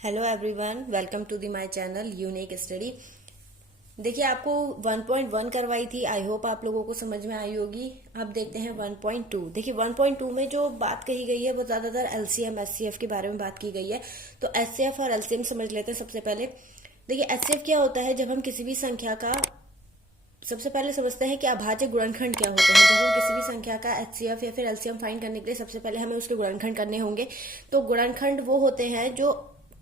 Hello everyone, welcome to the my channel unique study. देखिए, आपको 1.1 करवाई थी। आई होप आप लोगों को समझ में आई होगी। अब देखते हैं 1.2। देखिए 1.2 में जो बात कही गई है वो ज्यादातर एलसीएम एचसीएफ के बारे में बात की गई है। तो एचसीएफ और एलसीएम समझ लेते हैं सबसे पहले। देखिए एचसीएफ क्या होता है, जब हम किसी भी संख्या का सबसे पहले समझते हैं कि अभाज्य गुणनखंड क्या होते हैं। जब हम किसी भी संख्या का एचसीएफ या फिर एलसीएम फाइंड करने के लिए सबसे पहले हमें उसके गुणनखंड करने होंगे। तो गुणनखंड वो होते हैं जो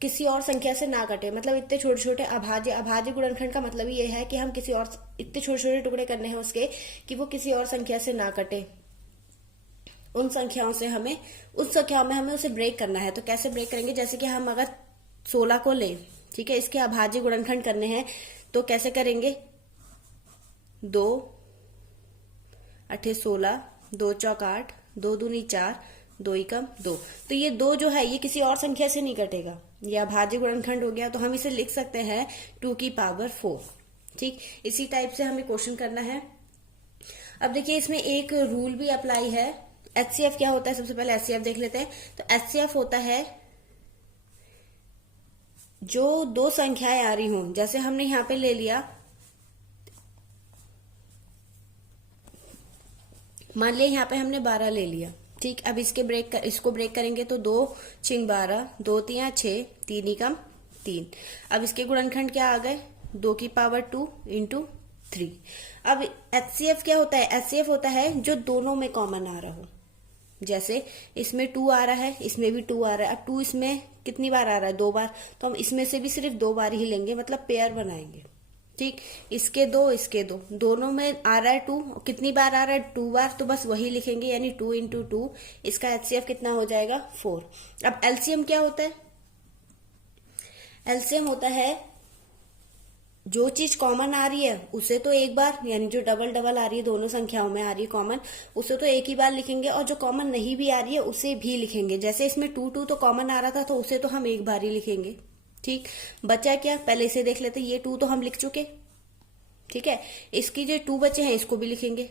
किसी और संख्या से ना कटे। मतलब इतने छोटे छोटे अभाज्य गुणनखंड का मतलब ये है कि हम किसी और इतने छोटे छोटे टुकड़े करने हैं उसके कि वो किसी और संख्या से ना कटे। उन संख्याओं में हमें उसे ब्रेक करना है। तो कैसे ब्रेक करेंगे, जैसे कि हम अगर 16 को लें, ठीक है, इसके अभाज्य गुणनखंड करने हैं तो कैसे करेंगे। 2 8 16, 2 चौक 8, 2 दूनी 4, 2 एकम 2। तो ये 2 जो है ये किसी और संख्या से नहीं कटेगा। यह अभाज्य गुणनखंड हो गया। तो हम इसे लिख सकते हैं 2 की पावर 4। ठीक, इसी टाइप से हमें क्वेश्चन करना है। अब देखिए इसमें एक रूल भी अप्लाई है। एचसीएफ क्या होता है, सबसे पहले एचसीएफ देख लेते हैं। तो एचसीएफ होता है जो दो संख्याएं आ रही हों। जैसे हमने यहां पे ले लिया, मान लिया यहाँ पे हमने 12 ले लिया। ठीक, अब इसको ब्रेक करेंगे तो 2 छिंग 12, 2 तिया 6, 3 एकम 3। अब इसके गुणनखंड क्या आ गए, 2 की पावर 2 इंटू 3। अब एचसीएफ क्या होता है, एचसीएफ होता है जो दोनों में कॉमन आ रहा हो। जैसे इसमें 2 आ रहा है, इसमें भी 2 आ रहा है। अब 2 इसमें कितनी बार आ रहा है, 2 बार। तो हम इसमें से भी सिर्फ 2 बार ही लेंगे, मतलब पेयर बनाएंगे। ठीक, इसके दो दोनों में आ रहा है 2। कितनी बार आ रहा है, 2 बार। तो बस वही लिखेंगे, यानी 2 इंटू 2। इसका एचसीएफ कितना हो जाएगा, 4। अब एलसीएम क्या होता है, एलसीएम होता है जो चीज कॉमन आ रही है उसे तो एक बार, यानी जो डबल डबल आ रही है, दोनों संख्याओं में आ रही है कॉमन, उसे तो एक ही बार लिखेंगे। और जो कॉमन नहीं भी आ रही है उसे भी लिखेंगे। जैसे इसमें 2 तो कॉमन आ रहा था, तो उसे तो हम एक बार ही लिखेंगे। ठीक, बचा क्या, पहले इसे देख लेते। ये 2 तो हम लिख चुके, ठीक है। इसकी जो 2 बचे हैं इसको भी लिखेंगे।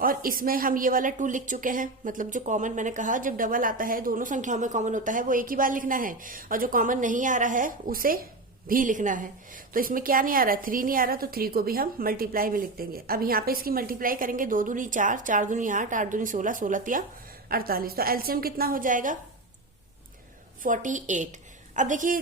और इसमें हम ये वाला 2 लिख चुके हैं। मतलब जो कॉमन, मैंने कहा जब डबल आता है, दोनों संख्याओं में कॉमन होता है, वो एक ही बार लिखना है। और जो कॉमन नहीं आ रहा है उसे भी लिखना है। तो इसमें क्या नहीं आ रहा है, 3 नहीं आ रहा, तो 3 को भी हम मल्टीप्लाई में लिख देंगे। अब यहाँ पे इसकी मल्टीप्लाई करेंगे, 2 दूनी 4, 4 दूनी 8, 8 दूनी 16, 16 तिया 48। तो एलसीएम कितना हो जाएगा, 48। अब देखिए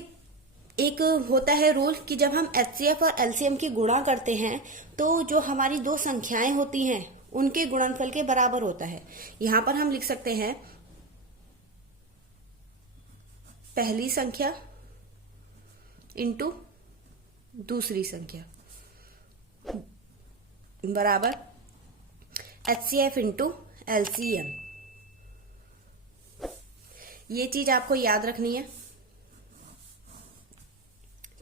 एक होता है रूल कि जब हम एचसीएफ और एलसीएम की गुणा करते हैं तो जो हमारी दो संख्याएं होती हैं उनके गुणनफल के बराबर होता है। यहां पर हम लिख सकते हैं पहली संख्या इंटू दूसरी संख्या बराबर एचसीएफ इंटू एलसीएम। ये चीज आपको याद रखनी है,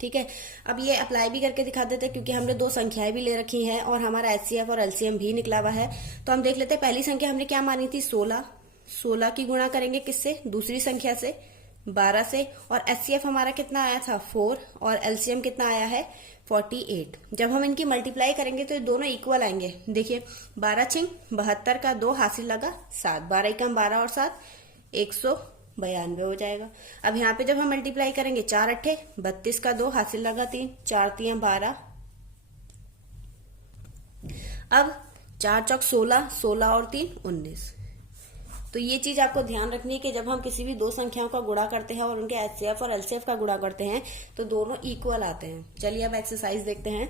ठीक है। अब ये अप्लाई भी करके दिखा देते हैं, क्योंकि हमने दो संख्याएं भी ले रखी हैं और हमारा एचसीएफ और एलसीएम भी निकला हुआ है। तो हम देख लेते हैं, पहली संख्या हमने क्या मानी थी, 16। 16 की गुणा करेंगे किससे, दूसरी संख्या से, 12 से। और एचसीएफ हमारा कितना आया था, 4। और एलसीएम कितना आया है, 48। जब हम इनकी मल्टीप्लाई करेंगे तो ये दोनों इक्वल आएंगे। देखिए 12 छिंग 72 का 2 हासिल लगा 7, 12 एकम 12 और 7 192 हो जाएगा। अब यहाँ पे जब हम मल्टीप्लाई करेंगे, 4 अट्ठे 32 का 2 हासिल लगा 3, 4 तिया 12। अब 4 चौक 16, 16 और 3 19। तो ये चीज आपको ध्यान रखनी है कि जब हम किसी भी दो संख्याओं का गुणा करते हैं और उनके एचसीएफ और एलसीएफ का गुणा करते हैं तो दोनों इक्वल आते हैं। चलिए अब एक्सरसाइज देखते हैं।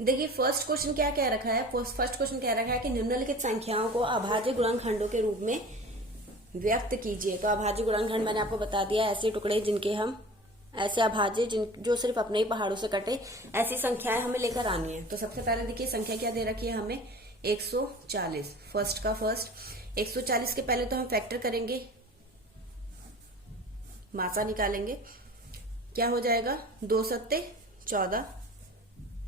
देखिए फर्स्ट क्वेश्चन क्या कह रखा है, फर्स्ट क्वेश्चन कह रखा है कि निम्नलिखित संख्याओं को अभाज्य गुणनखंडों के रूप में व्यक्त कीजिए। तो अभाज्य गुणनखंड मैंने आपको बता दिया, ऐसे टुकड़े जिनके हम ऐसे अभाज्य जो सिर्फ अपने ही पहाड़ों से कटे, ऐसी संख्याएं हमें लेकर आनी है। तो सबसे पहले देखिए संख्या क्या दे रखी है हमें, 140। फर्स्ट का फर्स्ट 140 के पहले तो हम फैक्टर करेंगे, मासा निकालेंगे। क्या हो जाएगा, 2 सत्ते 14,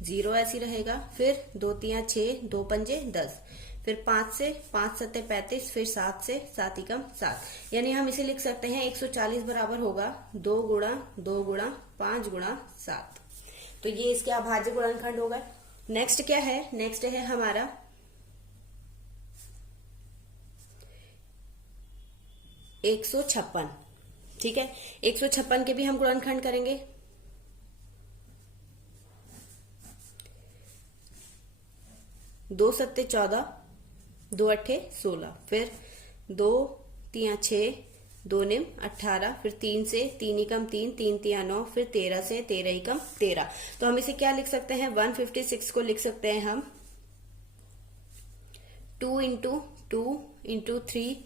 0 ऐसी रहेगा। फिर 2 तिया 6, 2 पंजे 10, फिर 5 से 5 सत्ते 35, फिर 7 से 7 एकम 7। यानी हम इसे लिख सकते हैं 140 बराबर होगा 2 गुणा 2 गुणा 5 गुणा 7। तो ये इसके अभाज्य गुणनखंड होगा। नेक्स्ट क्या है, नेक्स्ट है हमारा 156। ठीक है, 156 के भी हम गुणनखंड करेंगे। 2 सत्ते 14, 2 अट्ठे 16, फिर 2 तिया 6, 2 निम 18, फिर 3 से 3 एकम 3, 3 तिया 9, फिर 13 से 13 एकम 13। तो हम इसे क्या लिख सकते हैं, 156 को लिख सकते हैं हम 2 इंटू 2 इंटू 3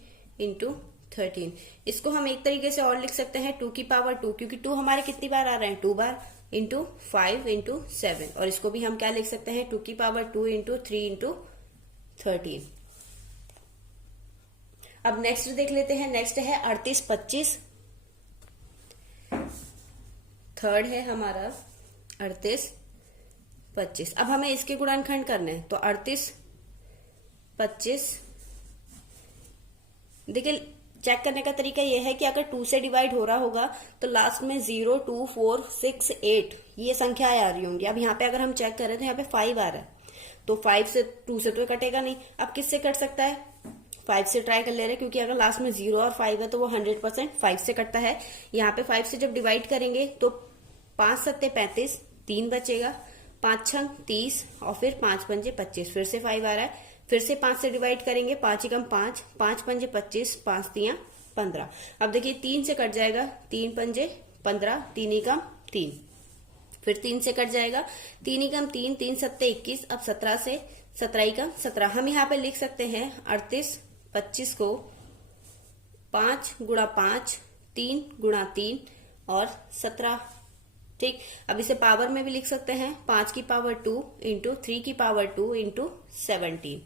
इंटू 13। इसको हम एक तरीके से और लिख सकते हैं 2 की पावर 2, क्योंकि 2 हमारे कितनी बार आ रहे हैं, 2 बार, इंटू 5 इंटू 7। और इसको भी हम क्या लिख सकते हैं, 2 की पावर 2 इंटू 3 इंटू 13। अब नेक्स्ट देख लेते हैं। नेक्स्ट है 38 25, थर्ड है हमारा 38 25। अब हमें इसके गुणनखंड करने हैं, तो 38 25, देखिए चेक करने का तरीका यह है कि अगर 2 से डिवाइड हो रहा होगा तो लास्ट में 0 2 4 6 8 ये संख्याएं आ रही होंगी। अब यहाँ पे अगर हम चेक करें तो यहाँ पे 5 आ रहा है, तो 5 से 2 से तो कटेगा नहीं। अब किससे कट सकता है, 5 से ट्राई कर ले रहे हैं, क्योंकि अगर लास्ट में 0 और 5 है तो वो 100% 5 से कटता है। यहाँ पे 5 से जब डिवाइड करेंगे तो 5 सत्ते 35, 3 बचेगा, 5 छंग 30 और फिर 5 पंजे 25, फिर से 5 आ रहा है। फिर से 5 से डिवाइड करेंगे, 5 एकम 5, 5 पंजे 25, 5 तिया 15। अब देखिए 3 से कट जाएगा, 3 पंजे 15, 3 एकम 3, फिर 3 से कट जाएगा, 3 एकम 3, 3 सत्ते 21। अब 17 से 17 एकम 17। हम यहाँ पे लिख सकते हैं 38 25 को 5 गुणा 5, 3 गुणा 3 और 17। ठीक, अब इसे पावर में भी लिख सकते हैं, 5 की पावर 2 इंटू 3 की पावर 2 इंटू 17।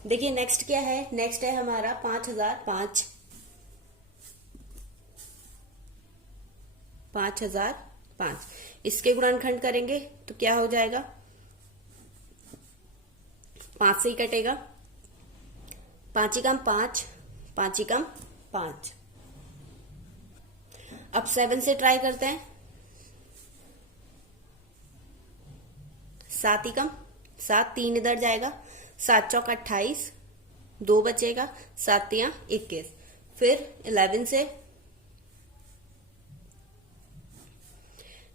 देखिए नेक्स्ट क्या है, नेक्स्ट है हमारा 5005। 5005 इसके गुणनखंड करेंगे तो क्या हो जाएगा, 5 से ही कटेगा, 5 एकम 5, 5 एकम 5। अब 7 से ट्राई करते हैं, 7 एकम 7, 3 इधर जाएगा, 7 चौक 28, 2 बचेगा, 7 तिया 21, फिर 11 से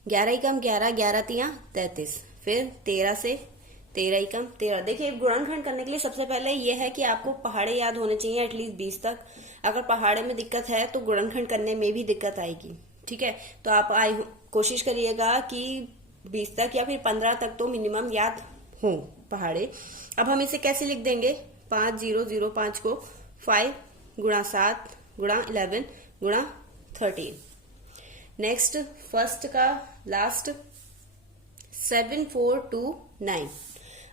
11 एकम 11, 11 तिया 33, फिर 13 से 13 एकम 13। देखिए गुणनखंड करने के लिए सबसे पहले यह है कि आपको पहाड़े याद होने चाहिए एटलीस्ट 20 तक। अगर पहाड़े में दिक्कत है तो गुणनखंड करने में भी दिक्कत आएगी। ठीक है, तो आप कोशिश करिएगा कि 20 तक या फिर 15 तक तो मिनिमम याद हो पहाड़े। अब हम इसे कैसे लिख देंगे, 5005 को 5 गुणा 7 गुणा 11 गुणा 13। नेक्स्ट फर्स्ट का लास्ट 7429।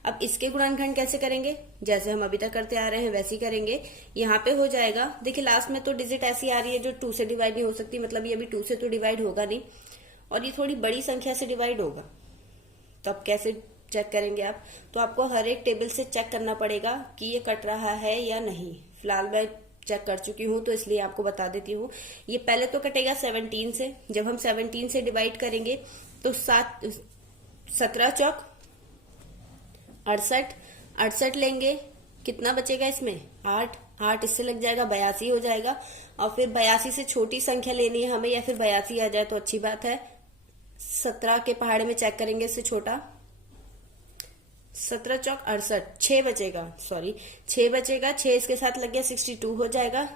अब इसके गुणनखंड कैसे करेंगे, जैसे हम अभी तक करते आ रहे हैं वैसे ही करेंगे। यहाँ पे हो जाएगा, देखिए लास्ट में तो डिजिट ऐसी आ रही है जो 2 से डिवाइड नहीं हो सकती, मतलब ये अभी 2 से तो डिवाइड होगा नहीं और ये थोड़ी बड़ी संख्या से डिवाइड होगा। तो अब कैसे चेक करेंगे आप, तो आपको हर एक टेबल से चेक करना पड़ेगा कि ये कट रहा है या नहीं। फिलहाल मैं चेक कर चुकी हूँ तो इसलिए आपको बता देती हूँ। ये पहले तो कटेगा 17 से, जब हम 17 से डिवाइड करेंगे तो 17 चौक 68, 68 लेंगे, कितना बचेगा इसमें 8, 8 इससे लग जाएगा 82 हो जाएगा। और फिर 82 से छोटी संख्या लेनी है हमें, या फिर 82 आ जाए तो अच्छी बात है। 17 के पहाड़े में चेक करेंगे इससे छोटा, 17 चौक 68, 6 बचेगा, सॉरी 6 बचेगा, 6 इसके साथ लग गया 62 हो जाएगा।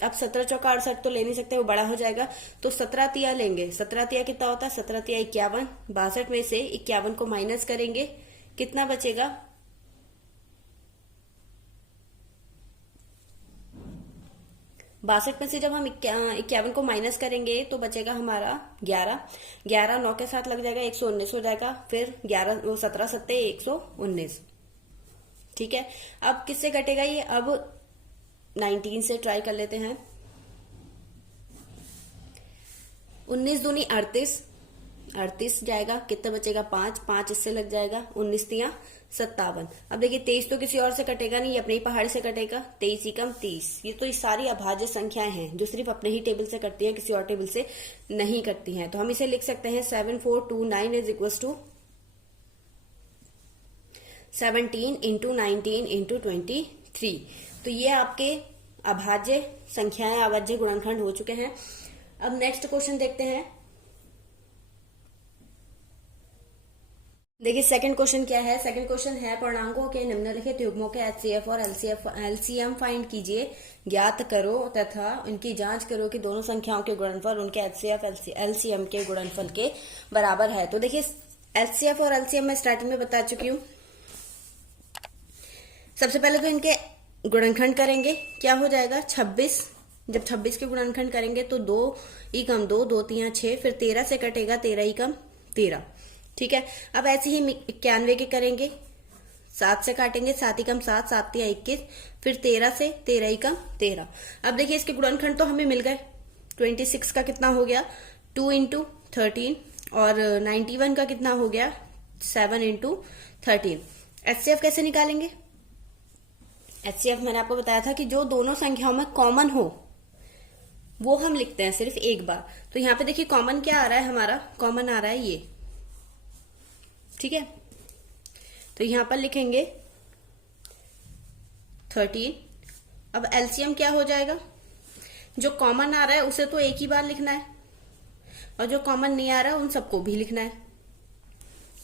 अब 17 चौका 68 तो ले नहीं सकते, वो बड़ा हो जाएगा, तो 17 तिया लेंगे। 17 तिया कितना होता है, 17 तिया 51, 62 में से 51 को माइनस करेंगे, कितना बचेगा 62 में से जब हम 51 को माइनस करेंगे तो बचेगा हमारा 11, 11 9 के साथ लग जाएगा 119 हो जाएगा, फिर 11 17 सत्ते 119। ठीक है, अब किससे कटेगा ये, अब 19 से ट्राई कर लेते हैं। 19 दूनी 38, 38 जाएगा, कितना बचेगा 5, 5 इससे लग जाएगा, 19 तिया 57। अब देखिए 23 तो किसी और से कटेगा नहीं, अपने ही पहाड़ से कटेगा, 23 एकम 30। ये तो ये सारी अभाज्य संख्याएं हैं जो सिर्फ अपने ही टेबल से कटती हैं, किसी और टेबल से नहीं कटती हैं। तो हम इसे लिख सकते हैं 7429 is equal to 17 into 19 into 23। 3। तो ये आपके अभाज्य संख्याएं, अभाज्य गुणनखंड हो चुके हैं। अब नेक्स्ट क्वेश्चन देखते हैं। देखिए सेकंड क्वेश्चन क्या है। सेकंड क्वेश्चन है पूर्णांकों के निम्नलिखित युग्मों के एचसीएफ और एलसीएम फाइंड कीजिए, ज्ञात करो तथा उनकी जांच करो कि दोनों संख्याओं के गुणनफल उनके एचसीएफ एलसीएम के गुणनफल के बराबर है। तो देखिए एचसीएफ और एलसीएम मैं स्टार्टिंग में बता चुकी हूं। सबसे पहले तो इनके गुणनखंड करेंगे, क्या हो जाएगा 26। जब 26 के गुणनखंड करेंगे तो 2 ई कम 2, 2 3 6, फिर 13 से कटेगा 13 ई कम 13। ठीक है। अब ऐसे ही 91 के करेंगे, 7 से काटेंगे, 7 ई कम 7, 7 3 21, फिर 13 से 13 ई कम 13। अब देखिए इसके गुणनखंड तो हमें मिल गए। 26 का कितना हो गया 2 इंटू 13, और 91 का कितना हो गया 7 इंटू 13। एचसीएफ कैसे निकालेंगे। एचसीएफ मैंने आपको बताया था कि जो दोनों संख्याओं में कॉमन हो वो हम लिखते हैं सिर्फ एक बार। तो यहाँ पे देखिए कॉमन क्या आ रहा है, हमारा कॉमन आ रहा है ये। ठीक है, तो यहां पर लिखेंगे 13। अब एलसीएम क्या हो जाएगा, जो कॉमन आ रहा है उसे तो एक ही बार लिखना है, और जो कॉमन नहीं आ रहा है उन सबको भी लिखना है।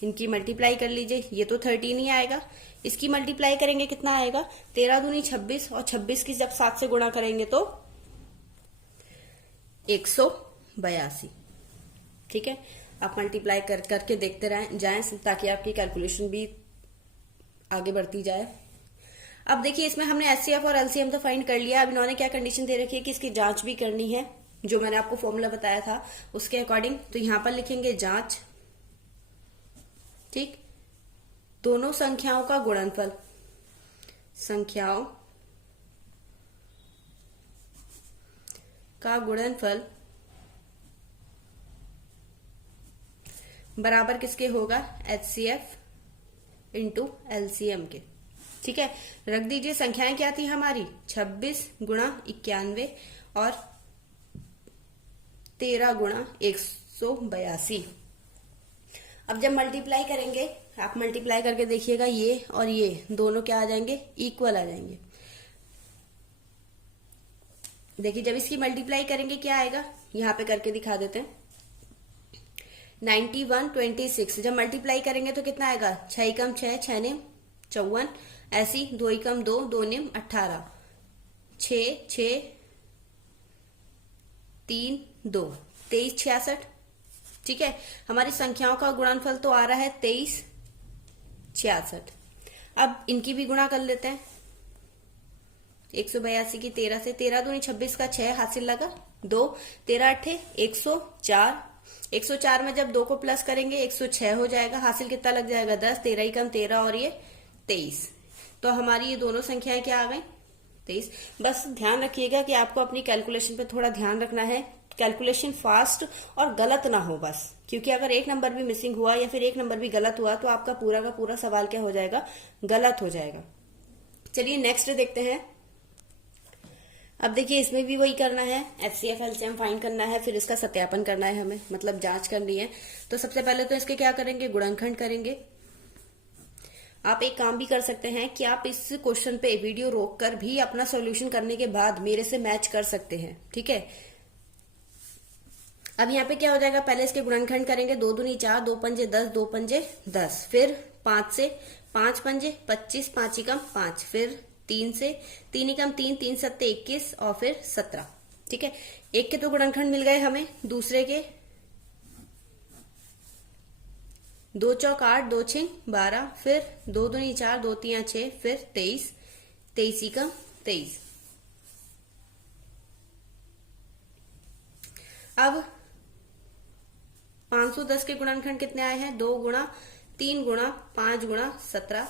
इनकी मल्टीप्लाई कर लीजिए, ये तो 13 ही आएगा। इसकी मल्टीप्लाई करेंगे कितना आएगा 13 दूनी 26, और 26 की जब 7 से गुणा करेंगे तो 182। ठीक है, आप मल्टीप्लाई करके देखते जाएं ताकि आपकी कैलकुलेशन भी आगे बढ़ती जाए। अब देखिए इसमें हमने एचसीएफ और एलसीएम तो फाइंड कर लिया। अब इन्होंने क्या कंडीशन दे रखी है कि इसकी जांच भी करनी है, जो मैंने आपको फॉर्मूला बताया था उसके अकॉर्डिंग। तो यहां पर लिखेंगे जांच, ठीक, दोनों संख्याओं का गुणनफल, संख्याओं का गुणनफल बराबर किसके होगा एचसीएफ इंटू एलसीएम के। ठीक है, रख दीजिए। संख्याएं क्या थी हमारी 26 गुणा 91 और 13 गुणा 182। अब जब मल्टीप्लाई करेंगे, आप मल्टीप्लाई करके देखिएगा, ये और ये दोनों क्या आ जाएंगे इक्वल आ जाएंगे। देखिए जब इसकी मल्टीप्लाई करेंगे क्या आएगा, यहां पे करके दिखा देते हैं। 91 26 जब मल्टीप्लाई करेंगे तो कितना आएगा 6 कम 6, 6 ने 54, ऐसी 2 कम 2, 2 ने 18, 6 6 3 2 23 66। ठीक है, हमारी संख्याओं का गुणनफल तो आ रहा है 23 66। अब इनकी भी गुणा कर लेते हैं। 182 की 13 से, 13 दूनी 26 का 6 हासिल लगा 2, 13 8 104। 104 में जब 2 को प्लस करेंगे 106 हो जाएगा, हासिल कितना लग जाएगा 10, 13 ही कम 13 और ये 23। तो हमारी ये दोनों संख्याएं क्या आ गई 23। बस ध्यान रखिएगा कि आपको अपनी कैलकुलेशन पे थोड़ा ध्यान रखना है, कैलकुलेशन फास्ट और गलत ना हो बस, क्योंकि अगर एक नंबर भी मिसिंग हुआ या फिर एक नंबर भी गलत हुआ तो आपका पूरा का पूरा सवाल क्या हो जाएगा, गलत हो जाएगा। चलिए नेक्स्ट देखते हैं। अब देखिए इसमें भी वही करना है, एचसीएफ एलसीएम फाइंड करना है, फिर इसका सत्यापन करना है हमें, मतलब जांच करनी है। तो सबसे पहले तो इसके क्या करेंगे, गुणनखंड करेंगे। आप एक काम भी कर सकते हैं कि आप इस क्वेश्चन पे वीडियो रोककर भी अपना सॉल्यूशन करने के बाद मेरे से मैच कर सकते हैं। ठीक है, अब यहाँ पे क्या हो जाएगा, पहले इसके गुणनखंड करेंगे। 2 दूनी 4, 2 पंजे 10, 2 पंजे 10, फिर 5 से 5 पंजे 25, 5 कम 5, फिर 3 से 3 कम 3, 3 7 21 और फिर 17। ठीक है, एक के तो गुणनखंड मिल गए हमें, दूसरे के 2 चौक 8, 2 6 12, फिर 2 दूनी 4, 2 3 6, फिर 23, 23 कम 23। अब 510 के गुणनखंड कितने आए हैं, 2 गुणा 3 गुणा 5 गुणा 17,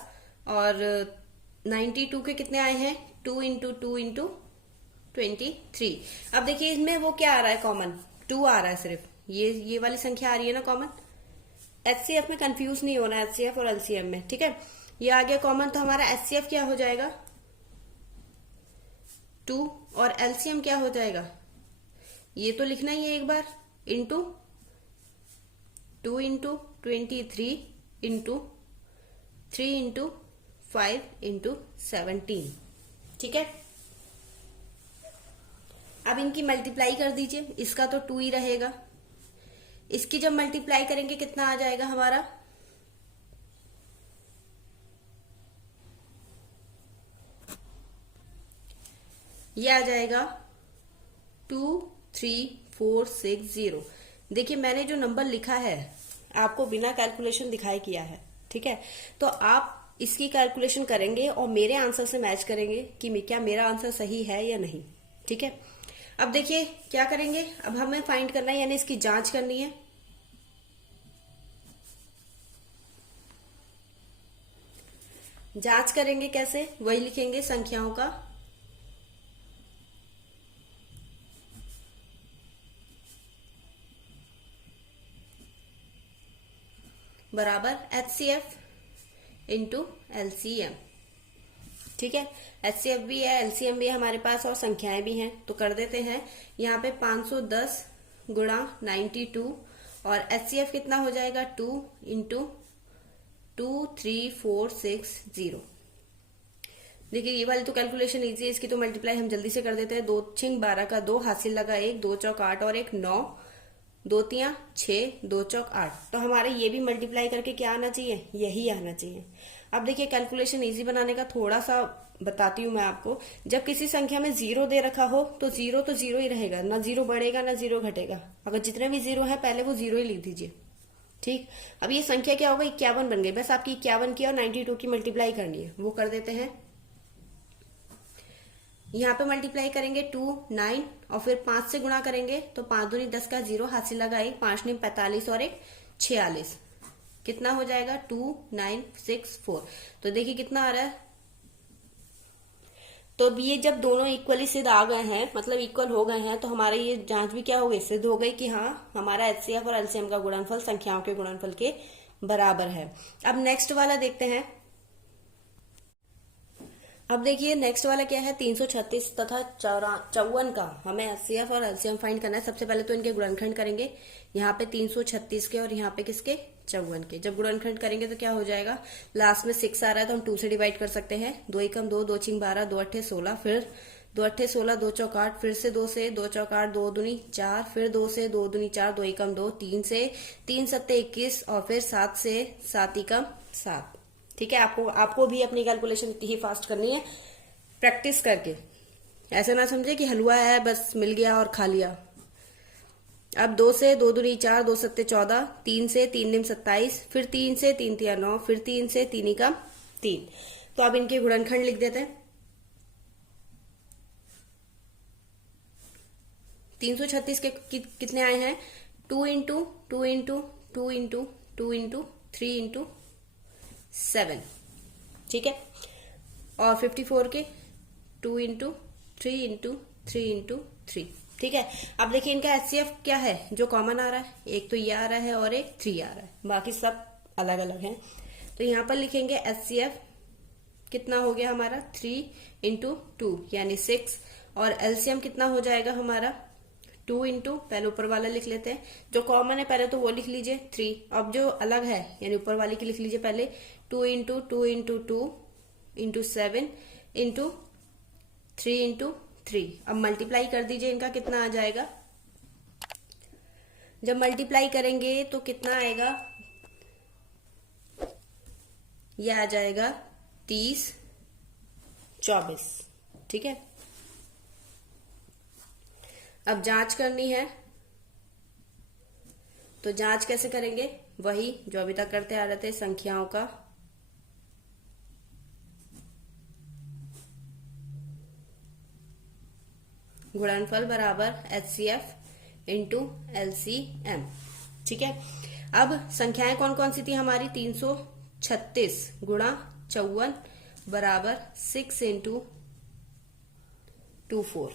और 92 के कितने आए हैं 2 इंटू 2 इंटू 23। अब देखिए इसमें वो क्या आ रहा है, कॉमन 2 आ रहा है, सिर्फ ये वाली संख्या आ रही है ना कॉमन। एचसीएफ में कंफ्यूज नहीं होना, एचसीएफ और एलसीएम में। ठीक है, ये आ गया कॉमन, तो हमारा एचसीएफ क्या हो जाएगा 2 और एलसीएम क्या हो जाएगा, ये तो लिखना ही है एक बार, into 2 into 23 into 3 into 5 into 17। ठीक है। अब इनकी मल्टीप्लाई कर दीजिए, इसका तो 2 ही रहेगा, इसकी जब मल्टीप्लाई करेंगे कितना आ जाएगा हमारा, ये आ जाएगा 23460। देखिए मैंने जो नंबर लिखा है आपको बिना कैलकुलेशन दिखाए किया है, ठीक है। तो आप इसकी कैलकुलेशन करेंगे और मेरे आंसर से मैच करेंगे कि क्या मेरा आंसर सही है या नहीं, ठीक है। अब देखिए क्या करेंगे, अब हमें फाइंड करना है, यानी इसकी जांच करनी है। जांच करेंगे कैसे, वही लिखेंगे संख्याओं का बराबर HCF इंटू LCM, ठीक है। HCF भी है, LCM भी है हमारे पास और संख्याएं भी हैं, तो कर देते हैं। यहाँ पे 510 गुणा 92 और HCF कितना हो जाएगा 2 इंटू 23460। देखिए ये वाली तो कैलकुलेशन इजी है, इसकी तो मल्टीप्लाई हम जल्दी से कर देते हैं। 2 छिंग 12 का 2, हासिल लगा 1, 2 चौक 8 और 1 9, 2 तियां 6, 2 चौक 8। तो हमारे ये भी मल्टीप्लाई करके क्या आना चाहिए, यही आना चाहिए। अब देखिए कैलकुलेशन इजी बनाने का थोड़ा सा बताती हूँ मैं आपको। जब किसी संख्या में 0 दे रखा हो तो 0 ही रहेगा, ना 0 बढ़ेगा ना 0 घटेगा। अगर जितने भी 0 है पहले वो 0 ही लिख दीजिए, ठीक। अब ये संख्या क्या होगा, 51 बन गई। बस आपकी 51 की और 92 की मल्टीप्लाई करनी है, वो कर देते हैं। यहाँ पे मल्टीप्लाई करेंगे 2 9 और फिर 5 से गुणा करेंगे तो 5 दूनी 10 का 0, हासिल लगा 1, 5 नी 45 और 1 46। कितना हो जाएगा 2964। तो देखिए कितना आ रहा है। तो अब ये जब दोनों इक्वली सिद्ध आ गए हैं, मतलब इक्वल हो गए हैं, तो हमारा ये जांच भी क्या हो गई, सिद्ध हो गई कि हाँ हमारा HCF और LCM का गुणनफल संख्याओं के गुणनफल के बराबर है। अब नेक्स्ट वाला देखते हैं। अब देखिए नेक्स्ट वाला क्या है, 336 तथा 54 का हमें HCF और LCM फाइंड करना है। सबसे पहले तो इनके गुणनखंड करेंगे, यहाँ पे 336 के और यहाँ पे किसके 54 के। जब गुणनखंड करेंगे तो क्या हो जाएगा, लास्ट में 6 आ रहा है तो हम 2 से डिवाइड कर सकते हैं। 2 एकम 2, 2 छिंग 12, 2 अट्ठे 16, फिर 2 अट्ठे 16, 2 चौक 8, फिर से 2 से 2 चौक 8, 2 दूनी 4, फिर 2 से 2 दूनी 4, 2 एकम 2, 3 से 3 सत्ते 21 और फिर 7 से 7 एकम 7, ठीक है। आपको भी अपनी कैलकुलेशन इतनी ही फास्ट करनी है, प्रैक्टिस करके। ऐसे ना समझे कि हलवा है बस मिल गया और खा लिया। अब 2 से 2 दूनी 4, 2 सत्ते 14, 3 से 3 निम 27, फिर 3 से 3 तिया 9, फिर 3 से 3 एकम 3। तो अब इनके गुणनखंड लिख देते हैं। 336 के कितने आए हैं, 2 into 2 into 2 into 2 into 3 into 7, ठीक है। और 54 के 2 इंटू 3 इंटू 3 इंटू 3, ठीक है। अब देखिए इनका HCF क्या है जो कॉमन आ रहा है, एक तो ये आ रहा है और एक 3 आ रहा है, बाकी सब अलग अलग हैं। तो यहाँ पर लिखेंगे HCF कितना हो गया हमारा 3 इंटू 2 यानी 6, और LCM कितना हो जाएगा हमारा 2 इंटू, पहले ऊपर वाला लिख लेते हैं, जो कॉमन है पहले तो वो लिख लीजिए 3। अब जो अलग है यानी ऊपर वाले की लिख लीजिए पहले 2 into 2 into 2 into 7 into 3 into 3। अब मल्टीप्लाई कर दीजिए, इनका कितना आ जाएगा। जब मल्टीप्लाई करेंगे तो कितना आएगा, यह आ जाएगा 30 24, ठीक है। अब जांच करनी है, तो जांच कैसे करेंगे, वही जो अभी तक करते आ रहे थे, संख्याओं का गुणनफल बराबर HCF इंटू LCM, ठीक है। अब संख्याएं कौन कौन सी थी हमारी, 336 गुणा 54 बराबर 6 इंटू 24,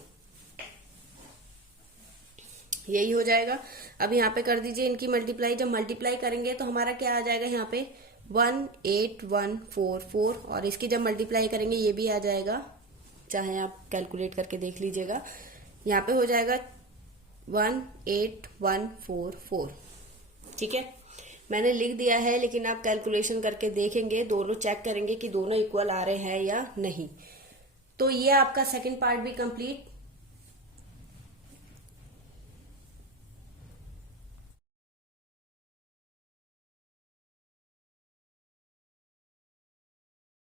यही हो जाएगा। अब यहाँ पे कर दीजिए इनकी मल्टीप्लाई। जब मल्टीप्लाई करेंगे तो हमारा क्या आ जाएगा, यहाँ पे 18144, और इसकी जब मल्टीप्लाई करेंगे ये भी आ जाएगा, चाहे आप कैलकुलेट करके देख लीजिएगा। यहाँ पे हो जाएगा 18144, ठीक है। मैंने लिख दिया है, लेकिन आप कैलकुलेशन करके देखेंगे, दोनों चेक करेंगे कि दोनों इक्वल आ रहे हैं या नहीं। तो ये आपका सेकंड पार्ट भी कंप्लीट